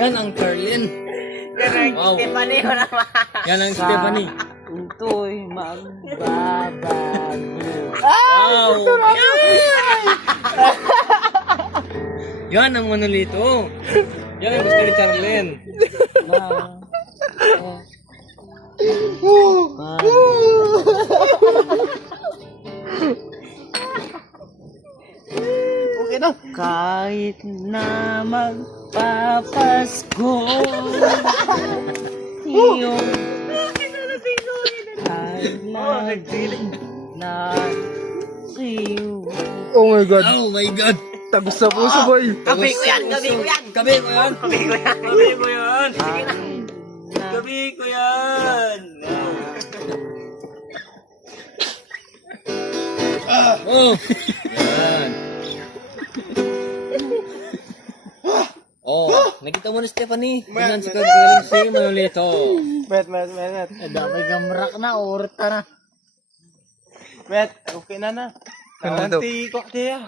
Yan ang Carlin. Wow. Stephanie mo naman. Yan ang Stephanie. Ito'y magbabago. Wow. Yan ang Manolito. Yan ang gusto ni Charlene. Okay na. Kahit na magpapasko iyong na iyo. Oh my God. Oh my God. Tagos sa puso, boy. Gabi ko yan, gabi ko yan. Gabi ko yan. Gabi ko yan. Gabi ko yan. Na Gabi ko yan. Oh. Yan. Oh, nakita mo na Stephanie. Tingnan si Kagaling si Manolito. Bet. damay gamrak na, urot ka na. Bet, okay na. Nanti ko dia.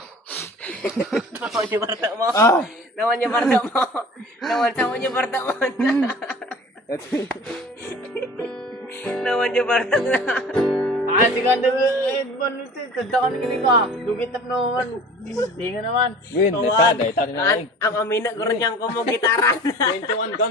Naman yung barta mo. Ah. Naman yung barta mo. Naman yung barta mo. Naman yung barta mo. Ah, sige na, manusin, tadakan kini ka. Dugit tap naman. Di nga naman. Win, ita na namin. Ang amina ko rin yung kumong gitara. 21 guns.